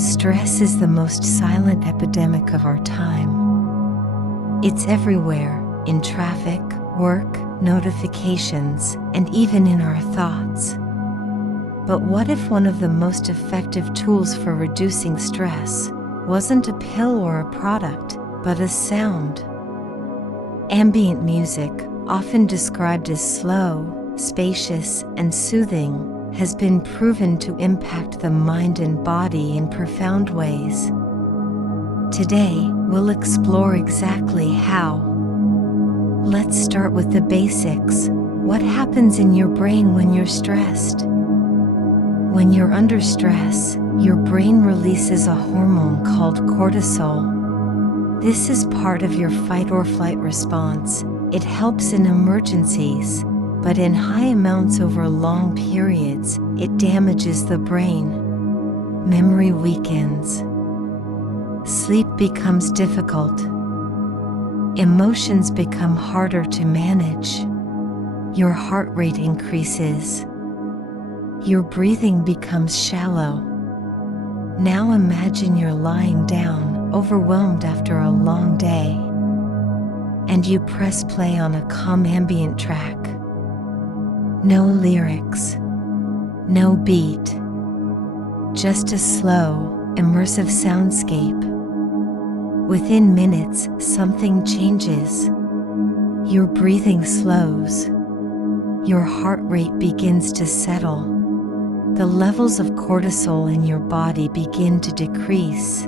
Stress is the most silent epidemic of our time. It's everywhere, in traffic, work, notifications, and even in our thoughts. But what if one of the most effective tools for reducing stress wasn't a pill or a product, but a sound? Ambient music, often described as slow, spacious, and soothing, has been proven to impact the mind and body in profound ways. Today, we'll explore exactly how. Let's start with the basics. What happens in your brain when you're stressed? When you're under stress, your brain releases a hormone called cortisol. This is part of your fight or flight response. It helps in emergencies, but in high amounts over long periods, it damages the brain. Memory weakens. Sleep becomes difficult. Emotions become harder to manage. Your heart rate increases. Your breathing becomes shallow. Now imagine you're lying down, overwhelmed after a long day, and you press play on a calm ambient track. No lyrics, no beat, just a slow, immersive soundscape. Within minutes, something changes. Your breathing slows. Your heart rate begins to settle. The levels of cortisol in your body begin to decrease.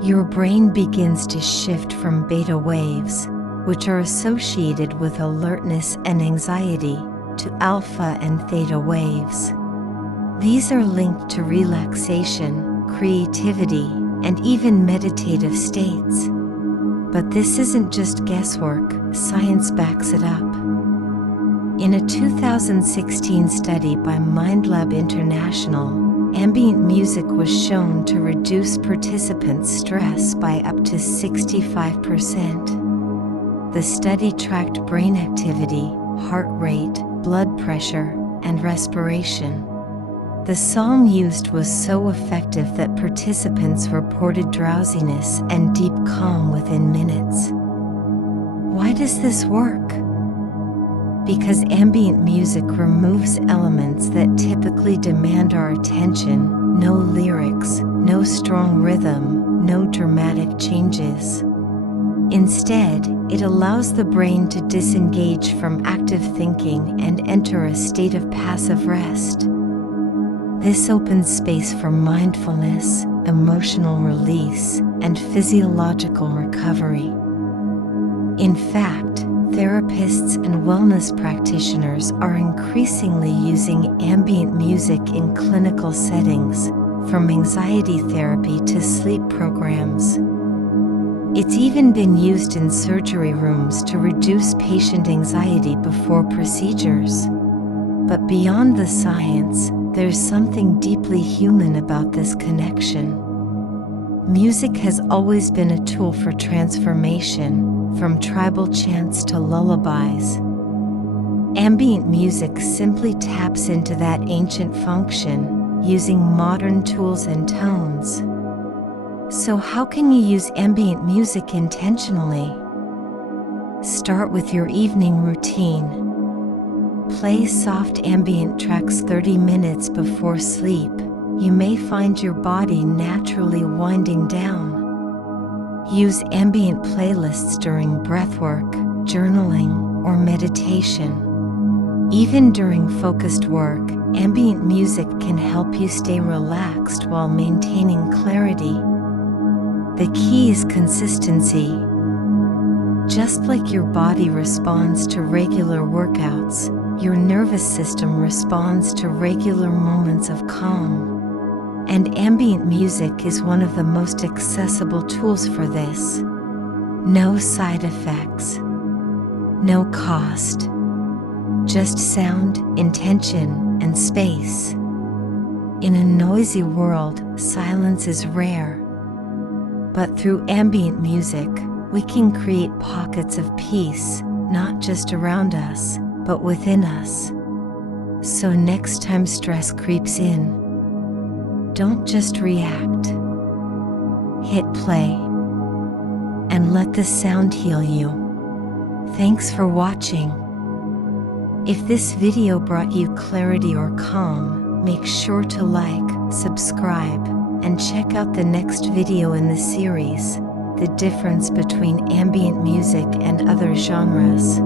Your brain begins to shift from beta waves, which are associated with alertness and anxiety, to alpha and theta waves. These are linked to relaxation, creativity, and even meditative states. But this isn't just guesswork, science backs it up. In a 2016 study by MindLab International, ambient music was shown to reduce participants' stress by up to 65%. The study tracked brain activity, heart rate, blood pressure, and respiration. The song used was so effective that participants reported drowsiness and deep calm within minutes. Why does this work? Because ambient music removes elements that typically demand our attention. No lyrics, no strong rhythm, no dramatic changes. Instead, it allows the brain to disengage from active thinking and enter a state of passive rest. This opens space for mindfulness, emotional release, and physiological recovery. In fact, therapists and wellness practitioners are increasingly using ambient music in clinical settings, from anxiety therapy to sleep programs. It's even been used in surgery rooms to reduce patient anxiety before procedures. But beyond the science, there's something deeply human about this connection. Music has always been a tool for transformation, from tribal chants to lullabies. Ambient music simply taps into that ancient function, using modern tools and tones. So how can you use ambient music intentionally? Start with your evening routine. Play soft ambient tracks 30 minutes before sleep. You may find your body naturally winding down. Use ambient playlists during breathwork, journaling, or meditation. Even during focused work, ambient music can help you stay relaxed while maintaining clarity. The key is consistency. Just like your body responds to regular workouts, your nervous system responds to regular moments of calm. And ambient music is one of the most accessible tools for this. No side effects. No cost. Just sound, intention, and space. In a noisy world, silence is rare. But through ambient music, we can create pockets of peace, not just around us, but within us. So next time stress creeps in, Don't just react. Hit play and let the sound heal you. Thanks for watching. If this video brought you clarity or calm, make sure to like, subscribe, and check out the next video in the series, The Difference Between Ambient Music and Other Genres.